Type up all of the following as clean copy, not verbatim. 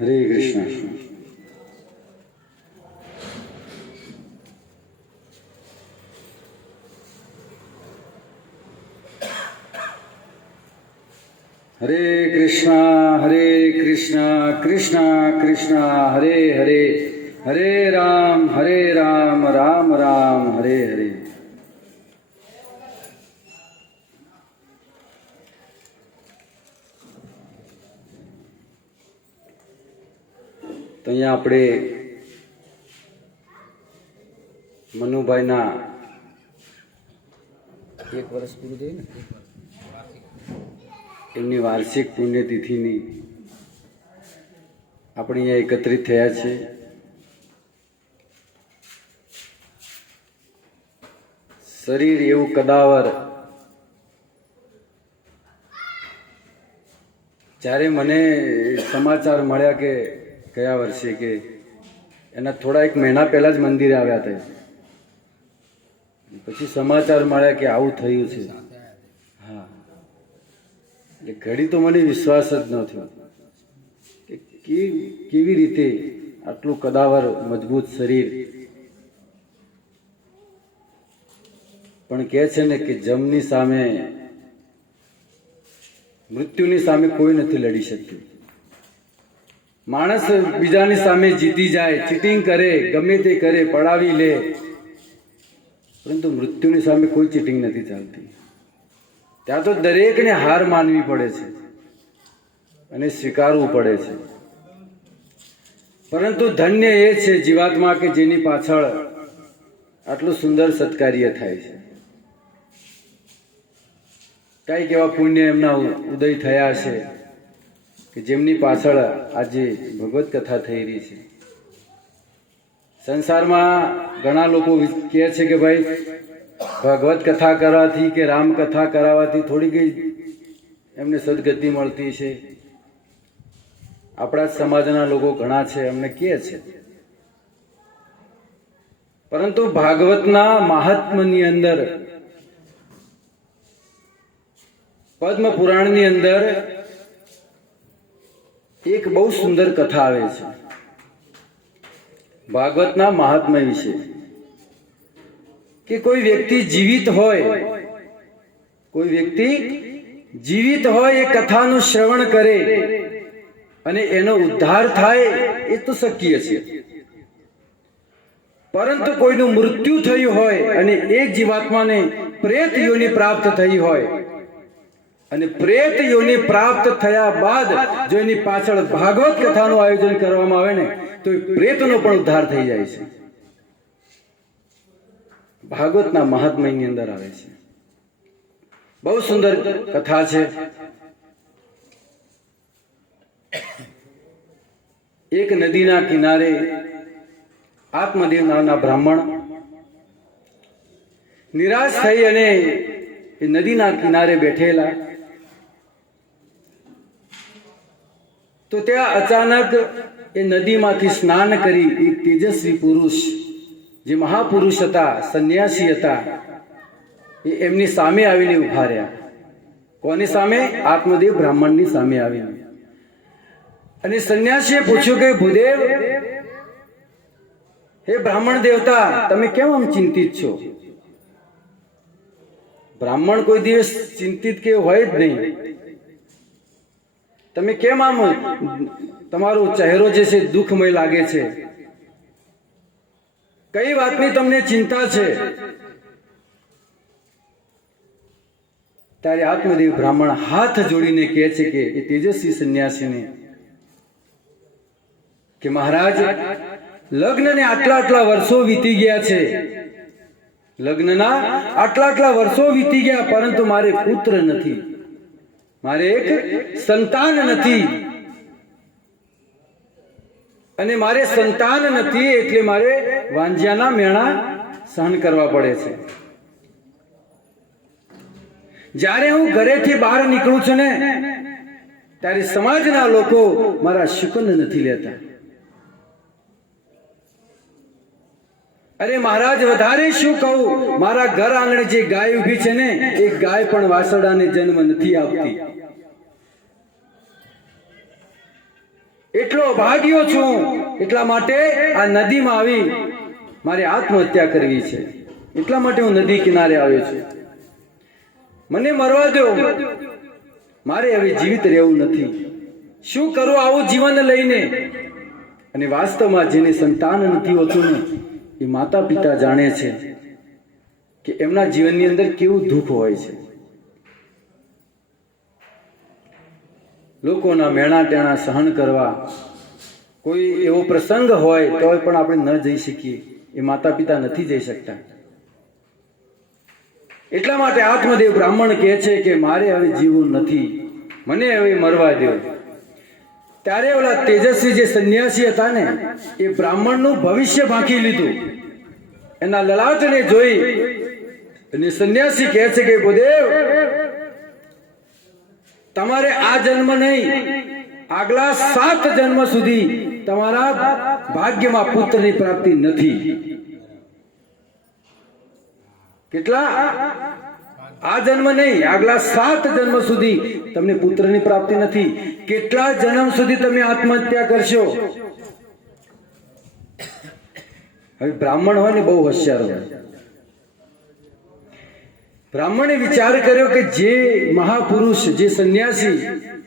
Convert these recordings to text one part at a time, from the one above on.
હરે કૃષ્ણ. હરે કૃષ્ણ હરે કૃષ્ણ કૃષ્ણ કૃષ્ણ હરે હરે, હરે રામ રામ રામ હરે હરે. તો અહીંયા આપણે મનુભાઈના 1 વર્ષ પૂરું થયું ને, એમની વાર્ષિક પુણ્યતિથિની આપણે અહીંયા એકત્રિત થયા છે. શરીર એવું કદાવર, જ્યારે મને સમાચાર મળ્યા કે ગયા વર્ષે કે એના થોડા 1 મહિના પહેલા જ મંદિરે આવ્યા હતા, પછી સમાચાર મળ્યા કે આવું થયું છે. હા, એટલે ઘડી તો મને વિશ્વાસ જ ન થયો કે કેવી રીતે આટલું કદાવર મજબૂત શરીર, પણ કહે છે ને કે જમની સામે, મૃત્યુની સામે કોઈ નથી લડી શકતું. માણસ બીજાની સામે જીતી જાય, ચીટિંગ કરે, ગમે તે કરે, પડાવી લે, પરંતુ મૃત્યુની સામે કોઈ ચીટિંગ નથી ચાલતી. ત્યાં તો દરેકને હાર માનવી પડે છે અને સ્વીકારવું પડે છે. પરંતુ ધન્ય એ છે જીવાત્મા કે જેની પાછળ આટલું સુંદર સત્કાર્ય થાય છે. કઈક એવા પુણ્ય એમના ઉદય થયા છે કે જેમની પાછળ આજે ભગવત કથા થઈ રહી છે. સંસારમાં ઘણા લોકો કહે છે કે ભાઈ ભગવત કથા કરવાથી કે રામ કથા કરાવવાથી થોડી કઈ એમને સદગતિ મળતી છે. આપણા સમાજના લોકો ઘણા છે એમને કહે છે, પરંતુ ભાગવતના મહાત્મ્યની અંદર, પદ્મ પુરાણની અંદર એક બહુ સુંદર કથા આવે છે ભાગવતના મહાત્મ્ય વિશે, કે કોઈ વ્યક્તિ જીવિત હોય, કોઈ વ્યક્તિ જીવિત હોય એ કથાનું શ્રવણ કરે અને એનો ઉદ્ધાર થાય એ તો શક્ય છે. પરંતુ કોઈનું મૃત્યુ થયું હોય અને એ જીવાત્માને પ્રેત યોનિ પ્રાપ્ત થઈ હોય, અને પ્રેત યોનિ પ્રાપ્ત થયા બાદ જો એની પાછળ ભાગવત કથાનું આયોજન કરવામાં આવે ને તો એ પ્રેતનો પણ ઉદ્ધાર થઈ જાય છે. ભાગવતના મહાત્મ્યની અંદર આવે છે. બહુ સુંદર કથા છે. એક નદીના કિનારે આત્મદેવ નામના બ્રાહ્મણ નિરાશ થઈ અને એ નદીના કિનારે બેઠેલા, તો ત્યાં અચાનક એ નદીમાંથી સ્નાન કરી એક તેજસ્વી પુરુષ, જે મહાપુરુષ હતા, સંન્યાસી હતા, એ એમની સામે આવીને ઉભા રહ્યા. કોની સામે? આત્મદેવ બ્રાહ્મણની સામે આવીને. અને સંન્યાસીએ પૂછ્યું કે ભૂદેવ, હે બ્રાહ્મણ દેવતા, તમે કેમ આમ ચિંતિત છો? બ્રાહ્મણ કોઈ દિવસ ચિંતિત કે હોય જ નહીં. તમે કેમ આમ, તમારો ચહેરો જે છે દુઃખમય લાગે છે, કઈ વાતની તમને ચિંતા છે? ત્યારે આત્મદેવ બ્રાહ્મણ હાથ જોડીને કહે છે કે એ તેજસ્વી સંન્યાસીને કે મહારાજ, લગ્નને આટલા વર્ષો વીતી ગયા છે, લગ્નના આટલા વર્ષો વીતી ગયા, પરંતુ મારે પુત્ર નથી, મારે એક સંતાન નથી, અને મારે સંતાન નથી એટલે મારે વાંજ્યાના મેણા સહન કરવા પડે છે. જ્યારે હું ઘરેથી બહાર નીકળું છું ને ત્યારે સમાજના લોકો મારા શુકન નથી લેતા. અરે મહારાજ, વધારે શું કહું, મારા ઘર આંગણે જે ગાય ઊભી છે ને એ ગાય પણ વાસરડાને જન્મ નથી આપતી. એટલો ભાગ્યો છું, એટલા માટે આ નદીમાં આવી મારે આત્મહત્યા કરવી છે, એટલા માટે હું નદી કિનારે આવ્યો છું. મને મરવા દો, મારે હવે જીવિત રહેવું નથી. શું કરું આવું જીવન લઈને? અને વાસ્તવમાં જેને સંતાન નથી હોતું ને, એ માતા પિતા જાણે છે કે એમના જીવનની અંદર કેવું દુઃખ હોય છે. લોકોના મેણા ટેણા સહન કરવા, કોઈ એવો પ્રસંગ હોય તો પણ આપણે ન જઈ શકીએ, એ માતા પિતા નથી જઈ શકતા. એટલા માટે આત્મદેવ બ્રાહ્મણ કહે છે કે મારે હવે જીવવું નથી, મને હવે મરવા દો. ત્યારે ઓલા તેજસ્વી જે સંન્યાસી હતા ને, એ બ્રાહ્મણનું ભવિષ્ય ભાંકી લીધું. એના લલાટને જોઈ અને સંન્યાસી કહે છે કે ભૂદેવ, તમારે આ જન્મ નહીં, આગલા 7 જન્મ સુધી તમારા ભાગ્યમાં પુત્રની પ્રાપ્તિ નથી. કેટલા? આ જન્મ નહીં, આગલા 7 જન્મ સુધી તમને પુત્રની પ્રાપ્તિ નથી. કેટલા જન્મ સુધી તમે આત્મહત્યા કરશો? હવે બ્રાહ્મણ હોય ને બહુ હોશિયાર હોય. બ્રાહ્મણે વિચાર કર્યો કે જે મહાપુરુષ, જે સંન્યાસી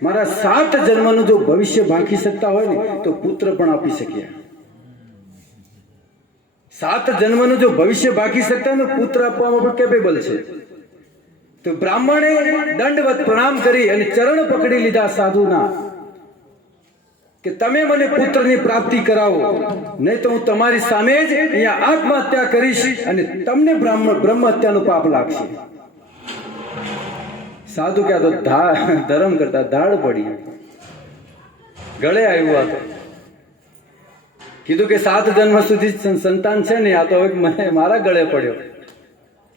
મારા 7 જન્મનું જો ભવિષ્ય ભાંકી શકતા હોય ને, તો પુત્ર પણ આપી શક્યા. 7 જન્મનું જો ભવિષ્ય ભાંકી શકતા ને, પુત્ર આપવામાં પણ કેપેબલ છે. તો બ્રાહ્મણે દંડવત પ્રણામ કરી અને ચરણ પકડી લીધા સાધુના કે તમે મને પુત્રની પ્રાપ્તિ કરાવો, નહીં તો હું તમારી સામે જ અહીંયા આત્મહત્યા કરીશ અને તમને બ્રહ્મ હત્યાનું પાપ લાગશે. સાધુ ક્યાં તો ધર્મ કરતા ધાડ પડી, ગળે આવ્યું. આ કીધું કે 7 જન્મ સુધી સંતાન છે ને, આ તો હવે મારા ગળે પડ્યો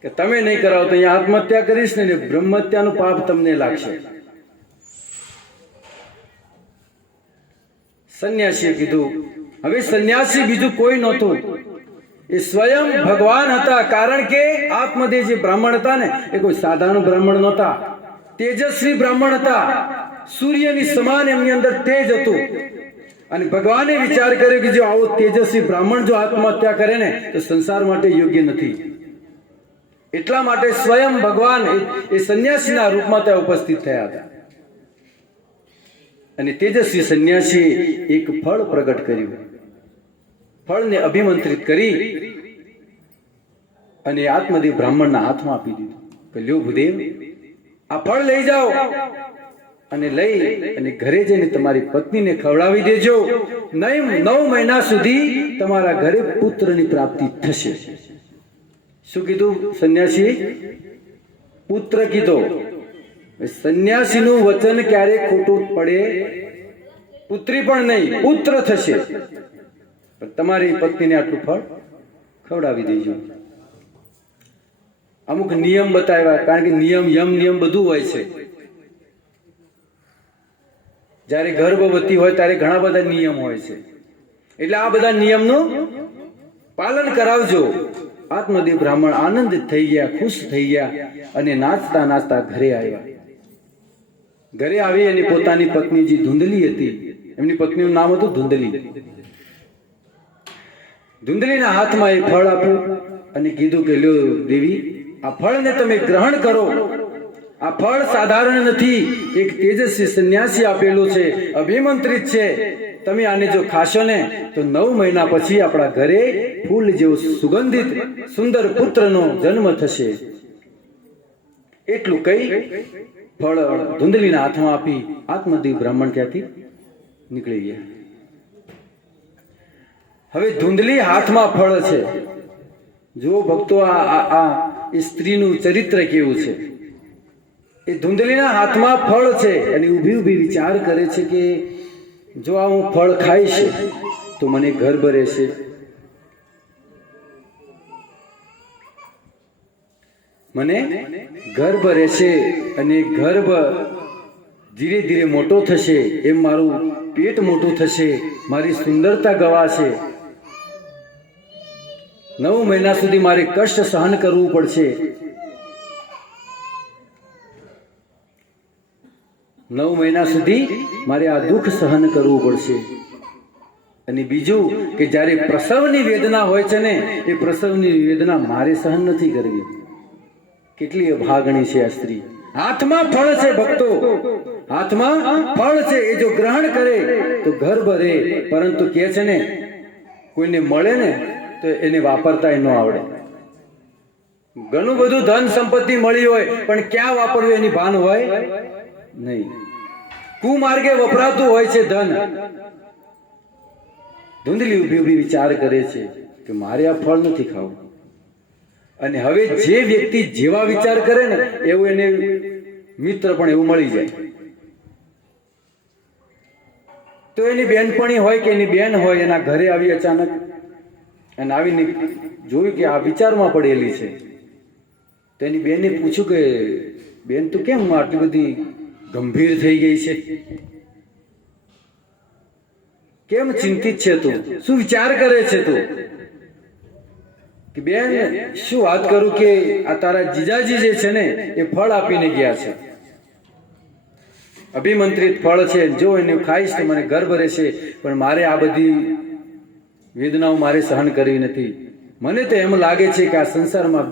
કે તમે નહીં કરાવો તો અહીંયા આત્મહત્યા કરીશ ને, બ્રહ્મ હત્યાનું પાપ તમને લાગશે. સંન્યાસીએ કીધું. હવે સંન્યાસી બીજું કોઈ નહોતું, એ સ્વયં ભગવાન હતા. કારણ કે આત્મદેવ જે બ્રાહ્મણ હતા ને, એ કોઈ સાધારણ બ્રાહ્મણ નહોતા, તેજસ્વી બ્રાહ્મણ હતા. સૂર્યની સમાન એમની અંદર તેજ હતું. અને ભગવાને વિચાર કર્યો કે જો આવો તેજસ્વી બ્રાહ્મણ જો આત્મહત્યા કરે ને, તો સંસાર માટે યોગ્ય નથી. એટલા માટે સ્વયં ભગવાન એ સંન્યાસીના રૂપમાં ત્યાં ઉપસ્થિત થયા હતા. અને તેજસ્વી સંન્યાસીએ એક ફળ પ્રગટ કર્યું. ફળને અભિમંત્રિત કરી અને આત્મદેવ બ્રાહ્મણના હાથમાં આપી દીધું કે લ્યો ભૂદેવ, આ ફળ લઈ જાઓ અને લઈ અને ઘરે જઈને તમારી પત્નીને ખવડાવી દેજો. 9 મહિના સુધી તમારા ઘરે પુત્રની પ્રાપ્તિ થશે. શું કીધું સંન્યાસી? પુત્ર કીધો. સંન્યાસીનું વચન ક્યારે ખોટું પડે? પુત્રી પણ નહીં, પુત્ર થશે. તમારી પત્નીને આટલું ફળ ખવડાવી દેજો. અમુક નિયમ બતાવ્યા, કારણ કે યમ નિયમ બધું હોય છે. જ્યારે ગર્ભવતી હોય ત્યારે ઘણા બધા નિયમ હોય છે. એટલે આ બધા નિયમનું પાલન કરાવજો. આત્મદેવ બ્રાહ્મણ આનંદિત થઈ ગયા, ખુશ થઈ ગયા અને નાચતા નાચતા ઘરે આવ્યા. ઘરે આવી અને પોતાની પત્ની જે ધુંધલી હતી, એમની પત્નીનું નામ હતું ધુંધલી. ધુંધલીના હાથમાં એ ફળ આપ્યું અને કીધું કે લ્યો દેવી, આ ફળને તમે ગ્રહણ કરો. આ ફળ સાધારણ નથી, એક તેજસ્વી સંન્યાસી આપેલું છે, અભિમંત્રિત છે. તમે આને જો ખાશો ને તો 9 મહિના પછી આપણા ઘરે ફૂલ જેવો સુગંધિત સુંદર પુત્રનો જન્મ થશે. એટલું કહી ફળ ધુંધલીના હાથમાં આપી આત્મદેવ બ્રાહ્મણ ત્યાંથી નીકળી ગયા. હવે ધુંધલી હાથમાં ફળ છે. જો ભક્તો, આ સ્ત્રીનું ચરિત્ર કેવું છે. એ ધુંધલીના હાથમાં ફળ છે અને ઊભી ઊભી વિચાર કરે છે કે જો આ હું ફળ ખાઈશ તો મને ગર્ભ રહેશે. મને ગર્ભ રહેશે અને ગર્ભ ધીરે ધીરે મોટો થશે, એમ મારું પેટ મોટું થશે, મારી સુંદરતા ગવાશે. 9 મહિના સુધી મારે કષ્ટ સહન કરવું પડશે. 9 મહિના સુધી મારે આ દુઃખ સહન કરવું પડશે. અને બીજું કે જ્યારે પ્રસવની વેદના હોય છે ને, એ પ્રસવની વેદના મારે સહન નથી કરવી. કેટલી અભાગણી છે આ સ્ત્રી. હાથમાં ફળ છે ભક્તો, હાથમાં ફળ છે. એ જો ગ્રહણ કરે તો ગર્ભ રહે, પરંતુ કે છે ને કોઈને મળે ને તો એને વાપરતા ન આવડે. ઘણું બધું ધન સંપત્તિ મળી હોય પણ ક્યાં વાપરવું એની ભાન હોય નહીં. કુમાર્ગે વપરાતું હોય છે ધન. ધૂંધલી ઉભી ઉભી વિચાર કરે છે કે મારે આ ફળ નથી ખાવું. અને હવે જે વ્યક્તિ જેવા વિચાર કરે ને એવું એને મિત્ર પણ એવું મળી જાય. તો એની બેનપણી હોય કે એની બેન હોય, એના ઘરે આવી અચાનક અને આવીને જોયું કે આ વિચારમાં પડેલી છે. તો એની બેનને પૂછ્યું કે બેન તું કેમ આટલી બધી ગંભીર થઈ ગઈ છે? કેમ ચિંતિત છે તું? શું વિચાર કરે છે તું? કે બેન શું વાત કરું કે આ તારા જીજાજી જે છે ને એ ફળ આપીને ગયા છે, અભિમંત્રિત ફળ છે. જો એને ખાઈશ તો મને ગર્ભ રહેશે, પણ મારે આ બધી વેદનાઓ મારે સહન કરવી નથી. મને તો એમ લાગે છે કે આ સંસારમાં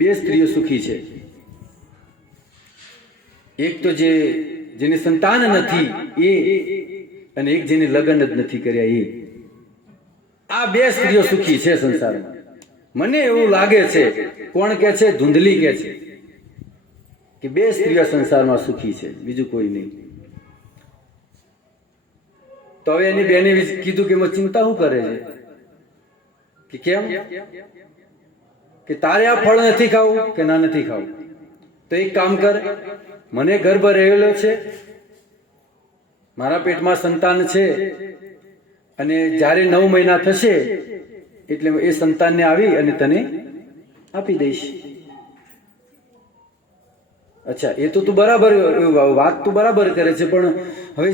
બે સ્ત્રીઓ સુખી છે. એક તો જેને સંતાન નથી એ, અને એક જેને લગ્ન જ નથી કર્યા એ. આ બે સ્ત્રીઓ સુખી છે સંસારમાં. મને એવું લાગે છે. કોણ કે છે? ધૂંધલી કે છે કે બે સ્ત્રીઓ સંસારમાં સુખી છે, બીજું કોઈ નહીં. તો હવે એની બેને કીધું કે એમાં ચિંતા શું કરે છે? કે કેમ? કે તારે આ ફળ નથી ખાવું? કે ના નથી ખાવું. તો એક કામ કર, મને ગર્ભ રહેલો છે, મારા પેટમાં સંતાન છે, અને જ્યારે 9 મહિના થશે એટલે એ સંતાનને આવી અને તને આપી દઈશ. અચ્છા, એ તો તું બરાબર વાત તું બરાબર કરે છે, પણ હવે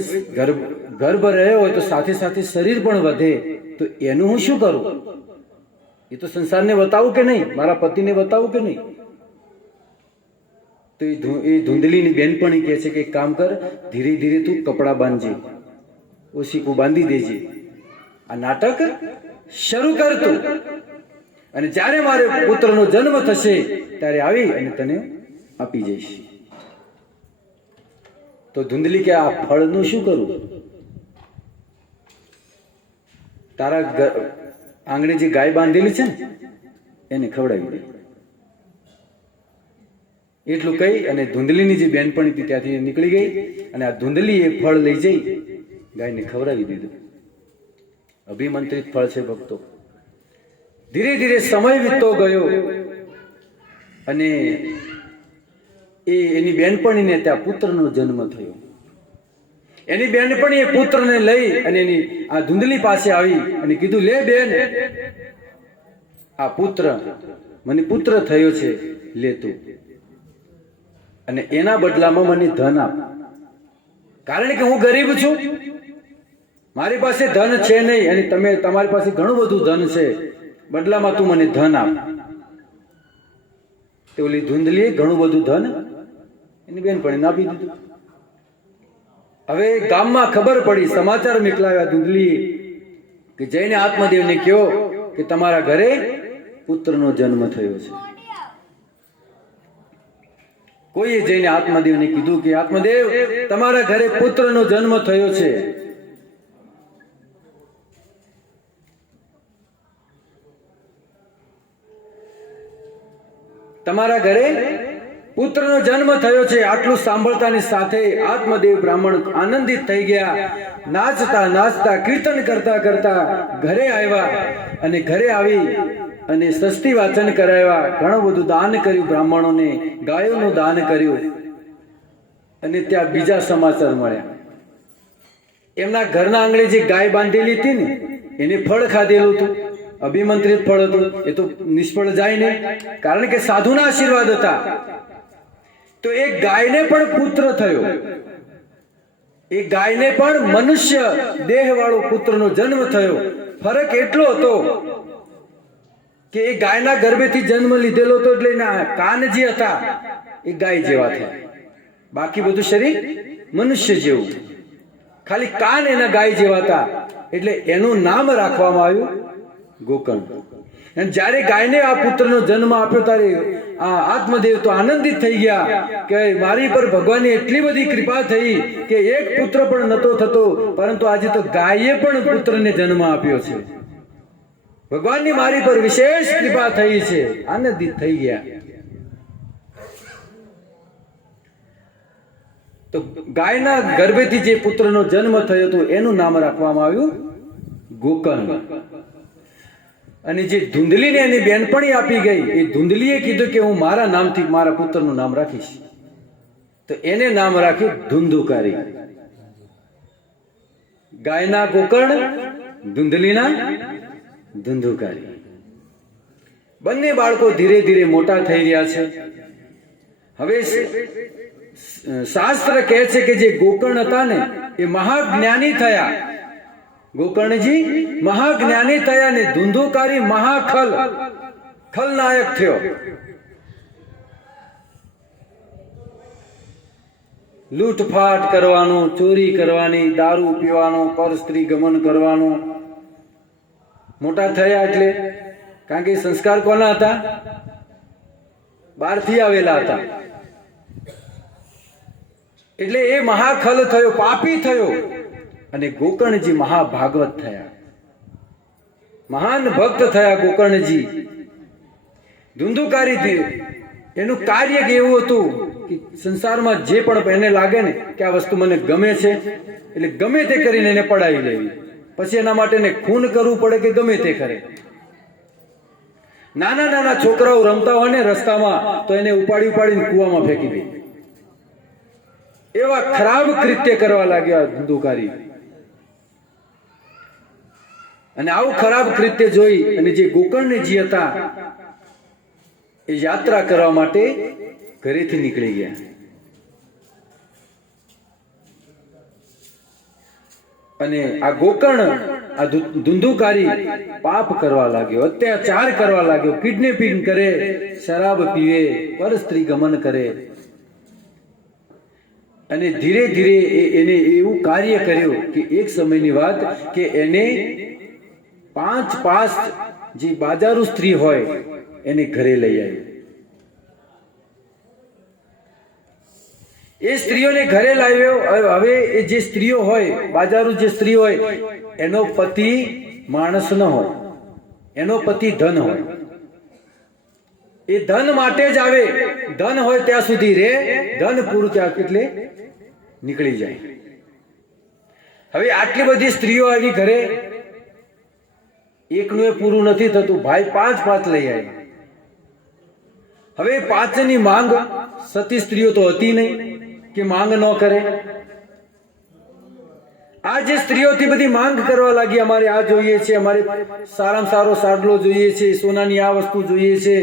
ગર્ભ રહ્યો હોય તો સાથે સાથે શરીર પણ વધે, તો એનું હું શું કરું? એ તો સંસારને બતાવું કે નહીં? મારા પતિને બતાવું કે નહીં? તો એ ધૂંધલીની બેનપણી કહે છે કે એક કામ કર, ધીરે ધીરે તું કપડાં બાંધજે, ઓશીકું બાંધી દેજે, આ નાટક શરૂ કર તું, અને જ્યારે મારે પુત્રનો જન્મ થશે ત્યારે આવી અને તને આપી જઈશ. તો ધૂંધલી કે આ ફળનું શું કરું? તારા આંગણે જે ગાય બાંધેલી છે ને એને ખવડાવી દે. એટલું કહી અને ધૂંધલીની જે બેનપણી હતી ત્યાંથી નીકળી ગઈ, અને આ ધૂંધલી એ ફળ લઈ જઈ ગાયને ખવડાવી દીધું. અભિમંત્રિત ફળ છે ભક્તો. ધીરે ધીરે સમય વીતતો ગયો અને એની બેનપણીને ત્યાં પુત્રનો જન્મ થયો. એની બેનપણી એ પુત્રને લઈ અને એની આ ધૂંધલી પાસે આવી અને કીધું, લે બેન, આ પુત્ર મને પુત્ર થયો છે, લે તું, અને એના બદલામાં મને ધન આપ, કારણ કે હું ગરીબ છું, મારી પાસે ધન છે નહીં, અને તમારી પાસે ઘણું બધું ધન છે, બદલામાં તું મને ધન આપ. તે ઓલી ધૂંધલીએ ઘણું બધું ધન એની બેનપણીને આપી દીધું. હવે ગામમાં ખબર પડી, સમાચાર મોકલાવ્યા ધૂંધલીએ કે જઈને આત્મદેવને કહો કે તમારા ઘરે પુત્રનો જન્મ થયો છે. કોઈએ જઈને આત્મદેવને કીધું કે આત્મદેવ, તમારા ઘરે પુત્રનો જન્મ થયો છે. તમારા ઘરે પુત્રનો જન્મ થયો છે. આટલું સાંભળતાની સાથે આત્મદેવ બ્રાહ્મણ આનંદિત થઈ ગયા. નાચતા નાચતા કીર્તન કરતા કરતા ઘરે આવ્યા, અને ઘરે આવી અને સસ્તી વાચન કરાવ્યા. ઘણું બધું દાન કર્યું, બ્રાહ્મણોને ગાયોનું દાન કર્યું. અને ત્યાં બીજા સમાચાર મળ્યા. એમના ઘરના આંગણે જે ગાય બાંધેલી હતી ને એને ફળ ખાધેલું હતું, અભિમંત્રિત ફળ હતું. એ તો નિષ્ફળ જાય નહીં, કારણ કે સાધુના આશીર્વાદ હતા. તો એ ગાયને પણ પુત્ર થયો. એ ગાયને પણ મનુષ્ય દેહ વાળો પુત્રનો જન્મ થયો. ફરક એટલો હતો કે એ ગાયના ગર્ભેથી જન્મ લીધેલો હતો, એટલે એના કાન જે હતા એ ગાય જેવા થયા, બાકી બધું શરીર મનુષ્ય જેવું, ખાલી કાન એના ગાય જેવા હતા. એટલે એનું નામ રાખવામાં આવ્યું ગોકર્ણ. અને જ્યારે ગાયને આ પુત્રનો જન્મ આપ્યો ત્યારે આ આત્મદેવ તો આનંદિત થઈ ગયા કે મારી પર ભગવાનની એટલી બધી કૃપા થઈ કે એક પુત્ર પણ નતો થતો, પરંતુ આજે તો ગાયે પણ પુત્રને જન્મ આપ્યો છે. ભગવાનની મારી પર વિશેષ કૃપા થઈ છે. આનંદિત થઈ ગયા. તો ગાયના ગર્ભેથી જે પુત્રનો જન્મ થયો હતો એનું નામ રાખવામાં આવ્યું ગોકર્ણ. અને જે ધુંધલીને એની બેનપણી આપી ગઈ, એ ધુંધલીએ કીધું કે હું મારા નામથી મારા પુત્રનું નામ રાખીશ. તો એને નામ રાખ્યું ધુંધુકારી. ગાયના ગોકર્ણ, ધુંધલીના ધુંધુકારી. બંને બાળકો ધીરે ધીરે મોટા થઈ રહ્યા છે. હવે શાસ્ત્ર કહે છે કે જે ગોકર્ણ હતા ને એ મહાજ્ઞાની થયા. ગોકર્ણજી મહાજ્ઞાની થયા ને ધુંધુકારી ખલનાયક થયો. લૂંટફાટ કરવાનું, ચોરી કરવાની, દારૂ પીવાનું, પર સ્ત્રી ગમન કરવાનું. મોટા થયા એટલે કારણ કે સંસ્કાર કોના હતા? બહારથી આવેલા હતા. એટલે એ મહાખલ થયો, પાપી થયો. અને ગોકર્ણજી મહાભાગવત થયા, મહાન ભક્ત થયા ગોકર્ણજી. ધુંધુકારી એનું કાર્ય એવું હતું કે સંસારમાં જે પણ એને લાગે ને કે આ વસ્તુ મને ગમે છે, એટલે ગમે તે કરીને એને પડાવી લેવી. પછી એના માટે એને ખૂન કરવું પડે કે ગમે તે કરે. નાના નાના છોકરાઓ રમતા હોય ને રસ્તામાં તો એને ઉપાડીને કૂવામાં ફેંકી દે. એવા ખરાબ કૃત્ય કરવા લાગ્યા ધુંધુકારી. અને આવું ખરાબ કૃત્ય જોઈ અને જે ગોકર્ણજી હતા એ યાત્રા કરવા માટે ઘરેથી નીકળી ગયા. અને આ ગોકર્ણ, આ ધુંધુકારી પાપ કરવા લાગ્યો, અત્યાચાર કરવા લાગ્યો, કિડનેપિંગ કરે, શરાબ પીવે, પર સ્ત્રી ગમન કરે. અને ધીરે ધીરે એને એવું કાર્ય કર્યું કે એક સમયની વાત કે એને 5 જે બાજારુ સ્ત્રી હોય એને ઘરે લઈ આવી. એ સ્ત્રીઓને ઘરે લાવ્યો. હવે એ જે સ્ત્રીઓ હોય, બાજારુ જે સ્ત્રી હોય, એનો પતિ માણસ ન હોય, એનો પતિ ધન હોય. એ ધન માટે જ આવે. ધન હોય ત્યાં સુધી રે, ધન પૂરું ત્યાં એટલે નીકળી જાય. હવે આટલી બધી સ્ત્રીઓ આવી ઘરે, એકનું એ પૂરું નથી થતું. ભાઈ 5 લઈ આવ્યા. હવે 5ની માંગ, સતી સ્ત્રીઓ તો હતી નહીં કે માંગ ન કરે. આ જે સ્ત્રીઓથી બધી માંગ કરવા લાગી, અમારે આ જોઈએ છે, અમારે સારામાં સારો સાડલો જોઈએ છે, સોનાની આ વસ્તુ જોઈએ છે.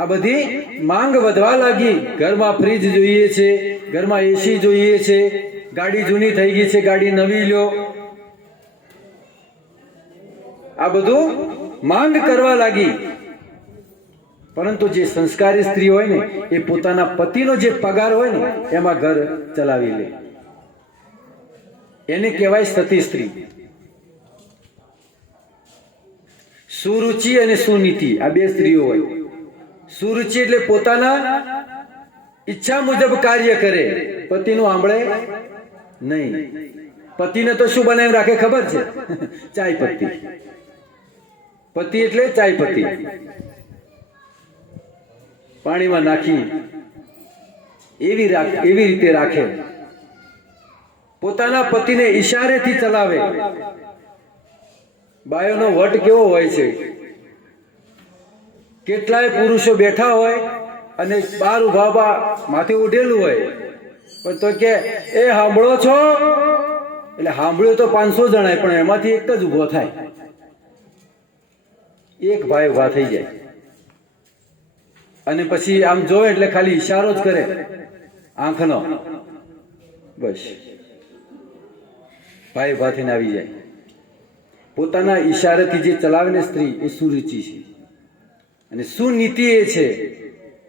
આ બધી માંગ વધવા લાગી. ઘરમાં ફ્રીજ જોઈએ છે, ઘરમાં એસી જોઈએ છે, ગાડી જૂની થઈ ગઈ છે, ગાડી નવી લ્યો. આ બધું માંગ કરવા લાગી. પરંતુ જે સંસ્કારી સ્ત્રી હોય ને એ પોતાના પતિનો જે પગાર હોય ને એમાં ઘર ચલાવી લે. એને કહેવાય સતી સ્ત્રી. સુરુચિ અને સુનીતિ આ 2 સ્ત્રીઓ હોય. સુરુચિ એટલે પોતાના ઈચ્છા મુજબ કાર્ય કરે, પતિનું સાંભળે નહીં. પતિને તો શું બનાવી રાખે ખબર છે? ચાય પત્તી. પતિ એટલે ચાય પત્તી, પાણીમાં નાખી એવી રીતે રાખે. પોતાના પતિને ઈશારેથી ચલાવે. બાયોનો વટ કેવો હોય છે? કેટલાય પુરુષો બેઠા હોય અને બાર ઉભા માથે ઉઠેલું હોય, પણ તો કે એ સાંભળો છો? એટલે સાંભળ્યો તો 500 જણાય, પણ એમાંથી એક જ ઉભો થાય. એક ભાઈ ઉભા થઈ જાય અને પછી આમ જોવે એટલે ખાલી ઈશારો જ કરે આંખનો, બસ ભાઈ ઉભા થઈને આવી જાય. પોતાના ઈશારેથી જે ચલાવે ને સ્ત્રી એ સુરુચિ છે. અને સુનીતિ એ છે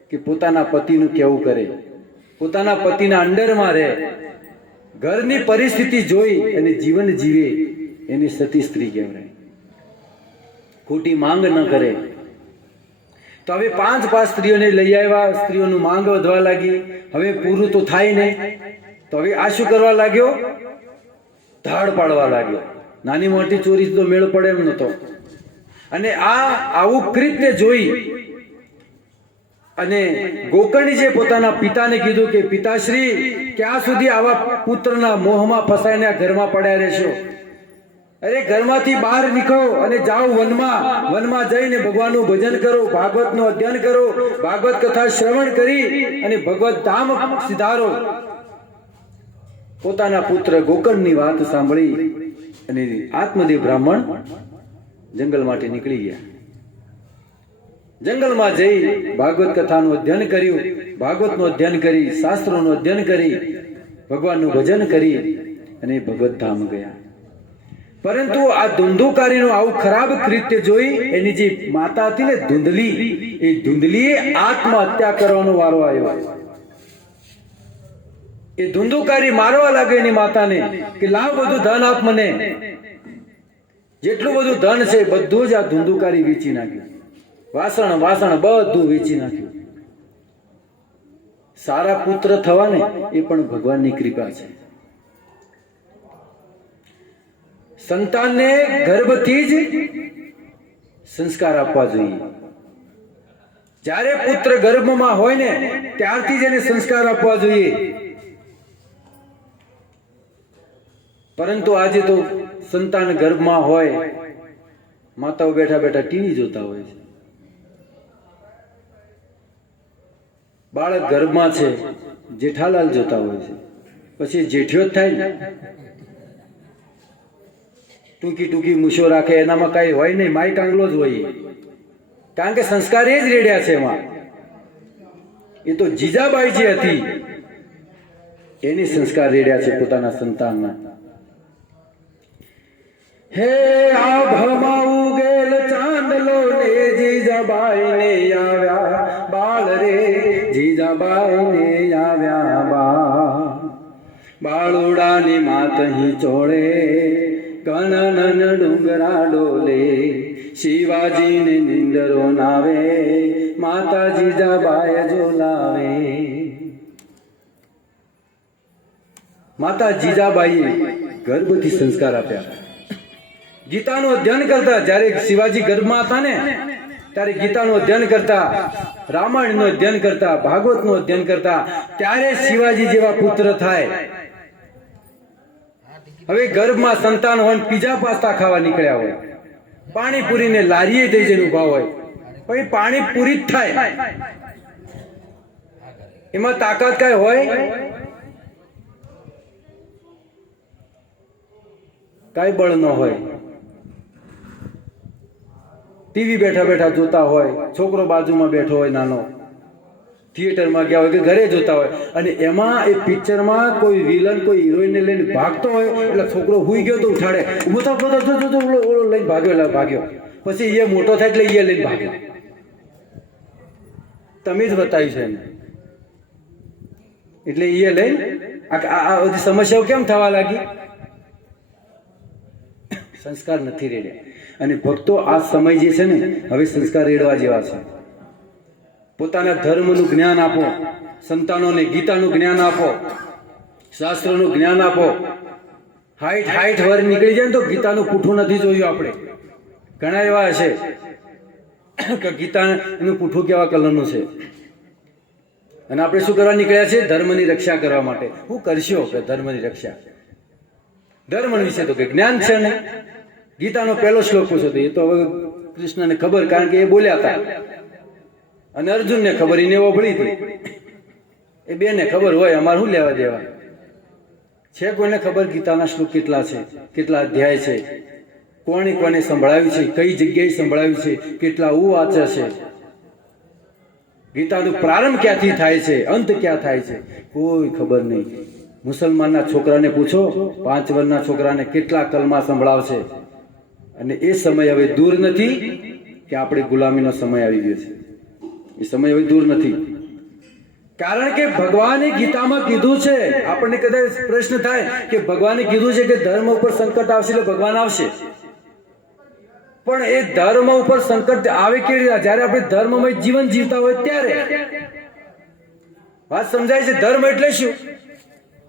કે પોતાના પતિનું કેવું કરે, પોતાના પતિના અંડરમાં રહે, ઘરની પરિસ્થિતિ જોઈ અને જીવન જીવે. એની સતી સ્ત્રી કહેવાય. ખોટી માંગ ન કરે. તો હવે 5 સ્ત્રીઓને લઈ આવ્યા. સ્ત્રીઓનું માંગ વધવા લાગી. હવે પૂરું તો થાય નહીં. તો હવે આ શું કરવા લાગ્યો? ધાડ પાડવા લાગ્યો. નાની મોટી ચોરી તો મેળ પડે એમ નતો. અને આવું કૃત્ય જોઈ અને ગોકર્ણજીએ પોતાના પિતાને કીધું કે પિતાશ્રી, ક્યાં સુધી આવા પુત્રના મોહમાં ફસાઈને આ ઘરમાં પડ્યા રહેશો? અરે ઘરમાંથી બહાર નીકળો અને જાઓ વનમાં. વનમાં જઈને ભગવાનનું ભજન કરો, ભાગવતનું અધ્યયન કરો, ભાગવત કથા શ્રવણ કરી અને ભગવત ધામ સિધારો. પોતાના પુત્ર ગોકર્ણની વાત સાંભળી અને આત્મદેવ બ્રાહ્મણ જંગલ માટે નીકળી ગયા. જંગલમાં જઈ ભાગવત કથાનું અધ્યયન કર્યું, ભાગવતનું અધ્યયન કરી, શાસ્ત્રોનું અધ્યયન કરી, ભગવાનનું ભજન કરી અને ભગવત ધામ ગયા. પરંતુ આ ધુંધુકારીનું આવું ખરાબ કૃત્ય જોઈ એની જે માતા હતી ને ધુંધલી, એ ધુંધલીએ આત્મહત્યા કરવાનો વારો આવ્યો. એ ધુંધુકારી મારવા લાગે એની માતાને કે લાવ બધું ધન આપ મને. જેટલું બધું ધન છે બધું જ આ ધુંધુકારી વેચી નાખ્યું. વાસણ બધું વેચી નાખ્યું. સારા પુત્ર થવા ને એ પણ ભગવાનની કૃપા છે. સંતાનને ગર્ભથી જ સંસ્કાર આપવા જોઈએ. જ્યારે પુત્ર ગર્ભમાં હોય ને ત્યારથી જ એને સંસ્કાર આપવા જોઈએ. પરંતુ આજે તો સંતાન ગર્ભમાં હોય, માતાઓ બેઠા બેઠા ટીવી જોતા હોય છે. બાળક ગર્ભમાં છે, જેઠાલાલ જોતા હોય છે. પછી જેઠિયો જ થાય ને. ટૂંકી મૂછો રાખે, એનામાં કઈ હોય નહીં, માય કાંગલો જ હોય. કારણ કે સંસ્કાર એ જ રેડ્યા છે એમાં. એ તો જીજાબાઈ જે હતી એની સંસ્કાર રેડ્યા છે પોતાના સંતાનના. હે આભામાં ઉગેલ ચાંદલો ને જીજાબાઈ ને આવ્યા બાળ રે, જીજાબાઈ ને આવ્યા બાળુડાની માતહી ચોળે, કણન ડુંગરા ડોલે, શિવાજીને નિંદરો નાવે, માતા જીજાબાઈ ઝોલાવે. માતા જીજાબાઈએ ગર્ભથી સંસ્કાર આપ્યા. ગીતાનું અધ્યયન કરતા. જ્યારે શિવાજી ગર્ભમાં હતા ને ત્યારે ગીતાનું અધ્યયન કરતા, રામાયણનું અધ્યયન કરતા, ભાગવતનું અધ્યયન કરતા. ત્યારે શિવાજી જેવા પુત્ર થાય. હવે ગર્ભમાં સંતાન હોય, પીઝા પાસ્તા ખાવા નીકળ્યા હોય, પાણીપુરીને લારીએ થઈ જઈને ઉભા હોય, પણ પાણીપુરી જ થાય. એમાં તાકાત કઈ હોય? કઈ બળ ન હોય. ટીવી બેઠા બેઠા જોતા હોય, છોકરો બાજુમાં બેઠો હોય, નાનો થિયેટરમાં ગયા હોય કે ઘરે જોતા હોય, અને એમાં એ પિક્ચરમાં કોઈ વિલન કોઈ હિરોઈનને લઈને ભાગતો હોય એટલે છોકરો હુઈ ગયો તો ઉઠાડે, ઉભો ઓલો લઈને ભાગ્યો. પછી એ મોટો થાય એટલે એ લઈને ભાગ્યો. તમે જ બતાવ્યું છે એને. એટલે એ લઈને આ બધી સમસ્યાઓ કેમ થવા લાગી? સંસ્કાર નથી રેડ્યા. અને ભક્તો આ સમય જે છે ને હવે સંસ્કાર રેડવા જેવા છે. પોતાના ધર્મનું જ્ઞાન આપો, સંતાનોને ગીતાનું જ્ઞાન આપો, શાસ્ત્રોનું જ્ઞાન આપો. 60 વર્ષ નીકળી જાય ને તો ગીતાનું પૂઠું નથી જોયું આપણે. ઘણા એવા હશે કે ગીતાનું પૂઠું કેવા કલરનું છે, અને આપણે શું કરવા નીકળ્યા છે? ધર્મની રક્ષા કરવા માટે. શું કરશો કે ધર્મની રક્ષા? ધર્મ વિશે તો કે જ્ઞાન છે ને. ગીતાનો પહેલો શ્લોક પૂછો તો એ તો હવે કૃષ્ણને ખબર, કારણ કે એ બોલ્યા હતા, અને અર્જુનને ખબર, એને ઓભળી હતી. એ બેને ખબર હોય, અમારે શું લેવા દેવા છે? કોઈને ખબર ગીતાના શ્લોક કેટલા છે, કેટલા અધ્યાય છે, કોને સંભળાવ્યું છે, કઈ જગ્યાએ સંભળાવ્યું છે, કેટલા વાંચે છે? ગીતાનો પ્રારંભ ક્યાંથી થાય છે, અંત ક્યાં થાય છે, કોઈ ખબર નહીં. મુસલમાનના છોકરાને પૂછો, 5 વર્ષના છોકરાને કેટલા કલમા સંભળાવશે? અને એ સમય હવે દૂર નથી કે આપણે ગુલામીનો સમય આવી ગયો છે. એ સમય હવે દૂર નથી. કારણ કે ભગવાને ગીતામાં કીધું છે, આપણને કદાચ પ્રશ્ન થાય કે ભગવાને કીધું છે કે ધર્મ ઉપર સંકટ આવશે એટલે ભગવાન આવશે, પણ એ ધર્મ ઉપર સંકટ આવે કેવી રીતે? જયારે આપણે ધર્મમય જીવન જીવતા હોય ત્યારે વાત સમજાય છે. ધર્મ એટલે શું?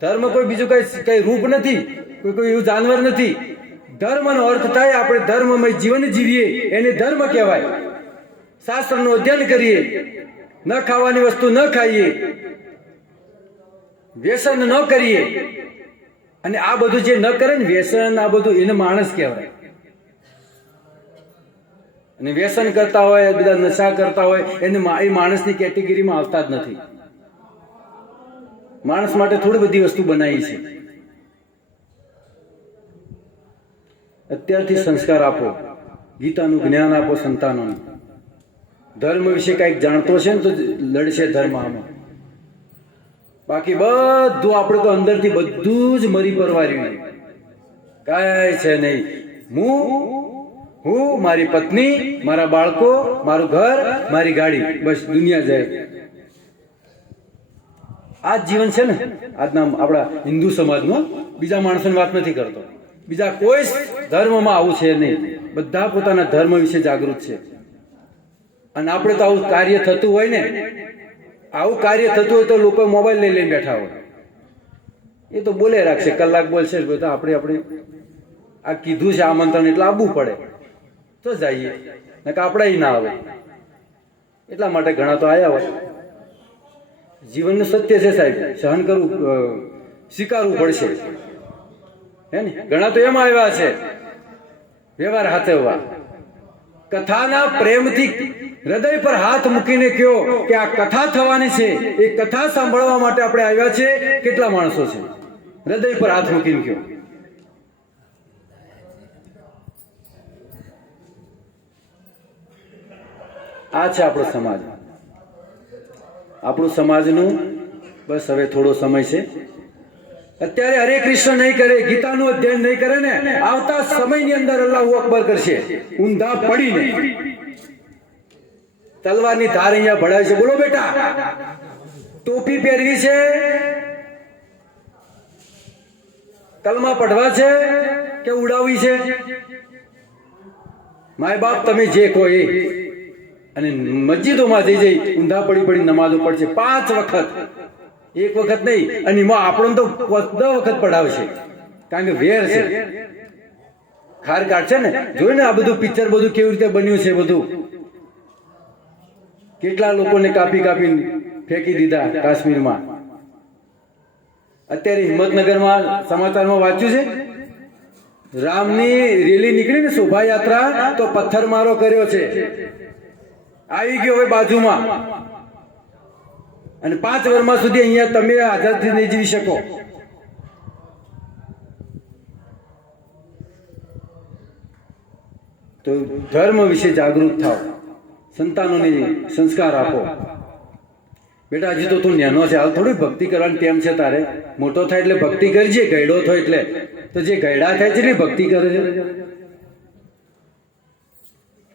ધર્મ કોઈ બીજું કઈ રૂપ નથી, કોઈ એવું જાનવર નથી. ધર્મનો અર્થ થાય આપણે ધર્મમય જીવન જીવીએ એને ધર્મ કહેવાય. શાસ્ત્રનું અધ્યયન કરીએ, ન ખાવાની વસ્તુ ન ખાઈએ, વ્યસન ન કરીએ, અને આ બધું જે ન કરે ને વ્યસન, આ બધું એને માણસ કહેવાય. અને વ્યસન કરતા હોય, બધા નશા કરતા હોય, એને એ માણસની કેટેગરીમાં આવતા જ નથી. માણસ માટે થોડી બધી વસ્તુ બનાવી છે. અત્યારથી સંસ્કાર આપો, ગીતાનું જ્ઞાન આપો સંતાનોને. ધર્મ વિશે કઈક જાણતો છે ને તો લડશે ધર્મ આમાં. બાકી બધું આપણે તો અંદરથી બધું જ મરી પરવાર્યું, કાંઈ છે નહીં. હું મારી પત્ની, મારા બાળકો, મારું ઘર, મારી ગાડી, બસ દુનિયા જાય. આ જ જીવન છે ને આજના આપણા હિન્દુ સમાજનો. બીજા માણસોની વાત નથી કરતો. બીજા કોઈ ધર્મમાં આવું છે નહીં. બધા પોતાના ધર્મ વિશે જાગૃત છે. અને આપણે તો આવું કાર્ય થતું હોય ને, આવું કાર્ય થતું હોય તો લોકો મોબાઈલ લઈને બેઠા હોય. એ તો બોલે રાખશે, કલાક બોલશે, આપણે આ કીધું છે આમંત્રણ એટલે આવવું પડે તો જઈએ, ને કે આપણે ના આવે. એટલા માટે ઘણા તો આયા હોય. જીવનનું સત્ય છે સાહેબ, સહન કરવું, સ્વીકારવું પડશે. હે ને? ઘણા તો એમાં આવ્યા છે વ્યવહાર હાથવવા. કથાના પ્રેમથી હૃદય પર હાથ મૂકીને કહો કે આ કથા થવાની છે, એ કથા સાંભળવા માટે આપણે આવ્યા છે. કેટલા માણસો છે? હૃદય પર હાથ મૂકીને કહો. આ છે આપણો સમાજ. આપણું સમાજનું બસ હવે થોડો સમય છે. અત્યારે હરે કૃષ્ણ નહીં કરે, ગીતાનું અધ્યયન નહીં કરે ને, આવતા સમયની અંદર અલ્લાહુ અકબર કરશે ઊંધા પડીને. તલવારની ધાર અહીંયા ભળાય છે. બોલો બેટા, ટોપી પહેરવી છે, કલમા પઢવા છે કે ઉડાવવી છે? માય બાપ તમે જે કહો એ. અને મસ્જિદોમાં જઈ ઊંધા પડી નમાઝો પડશે 5 વખત, એક વખત નહીં. અને એમાં આપણને તો 10 વખત પડાવશે, કારણ કે વેર છે, ખાર કાઢશે ને. જોયું ને આ બધું પિક્ચર બધું કેવી રીતે બન્યું છે. બધું કેટલા લોકોને કાપીને ફેંકી દીધા કાશ્મીરમાં. અત્યારે હિંમતનગરમાં સમાચારમાં વાંચ્યું છે, રામની રેલી નીકળી ને શોભાયાત્રા, તો પથ્થરમારો કર્યો છે. આવી ગયો હવે બાજુમાં, અને 5 વર્ષ સુધી અહીંયા તમે આઝાદથી નહીં જીવી શકો. તો ધર્મ વિશે જાગૃત થાવ, સંતાનોને સંસ્કાર આપો. બેટા હજી તો તું નાનો છે, હાલ થોડી ભક્તિ કરવાની ટેમ છે તારે. મોટો થાય એટલે ભક્તિ કરજે, ગયડો થાય એટલે. તો જે ગયડા થાય છે એટલી ભક્તિ કરે છે.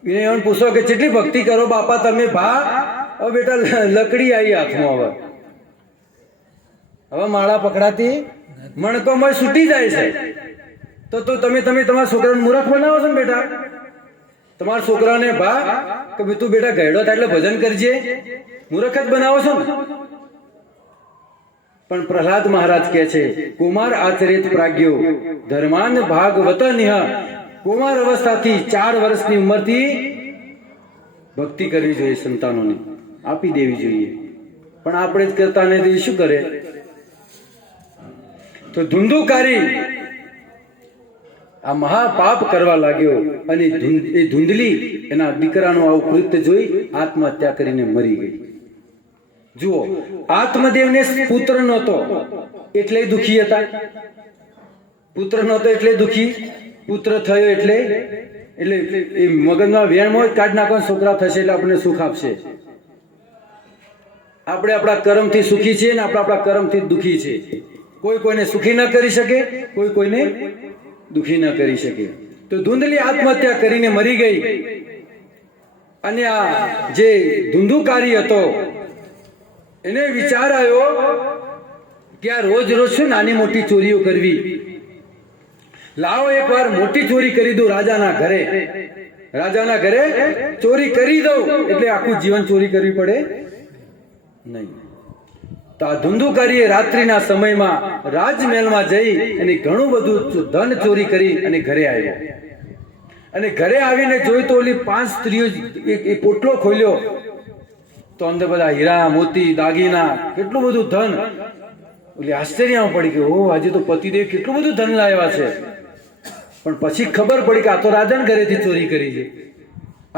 એને એમ પૂછો કે કેટલી ભક્તિ કરો બાપા તમે? હવે બેટા લકડી આવી હાથમાં. હવે માળા પકડાતી મણકોમાં છૂટી જાય છે. તો તમે તમારા છોકરાને મૂર્ખ બનાવો છો ને બેટા. તમારા છોકરાને કે તું બેટા ગયડો થાય એટલે ભજન કરજે, મૂર્ખ જ બનાવો છો ને. પણ પ્રહલાદ મહારાજ કહે છે, કુમાર આચરિત પ્રાજ્ઞો ધર્માન ભાગવત નિહ. કુમાર અવસ્થાથી 4 વર્ષની ઉંમરથી ભક્તિ કરવી જોઈએ, સંતાનોને આપી દેવી જોઈએ. પણ આપણે જ કરતા નહીં તો શું કરે? તો ધુંધુકારી આ મહાપાપ કરવા લાગ્યો, અને એ ધુંધલી એના દીકરાનું આવું કૃત્ય જોઈ આત્મહત્યા કરીને મરી ગઈ. જુઓ, આત્મદેવને પુત્ર નહોતો એટલે દુખી હતા. પુત્ર નહોતો એટલે દુખી, પુત્ર થયો એટલે એ મગજમાં વેણમાં કાઢ નાખવાનો, છોકરા થશે એટલે આપણને સુખ આપશે. આપણે આપણા કર્મથી સુખી છીએ ને આપણા કર્મથી દુખી છે. કોઈ કોઈને સુખી ન કરી શકે, કોઈ કોઈને દુખી ન કરી શકે. તો ધુંધલી આત્મહત્યા કરીને મરી ગઈ. અને આ જે ધુંધુકારી હતો એને વિચાર આવ્યો કે આ રોજ રોજ શું નાની મોટી ચોરીઓ કરવી, લાવો એકવાર મોટી ચોરી કરી દઉં રાજાના ઘરે ચોરી કરી દઉં એટલે આખું જીવન ચોરી કરવી પડે નહીં. તો આ ધુંધુકારીએ રાત્રિના સમયમાં રાજમહેલમાં જઈ અને ઘણું બધું ધન ચોરી કરી અને ઘરે આવ્યો. અને ઘરે આવીને જોયું તો ઓલી 5 સ્ત્રીઓ એ પોટલો ખોલ્યો તો અંદર બધા હીરા મોતી દાગીના કેટલું બધું ધન. ઓલી આશ્ચર્યમાં પડી કે ઓ આજે તો પતિદેવ કેટલું બધું ધન લાવ્યા છે. પણ પછી ખબર પડી કે આ તો રાજાના ઘરેથી ચોરી કરી છે.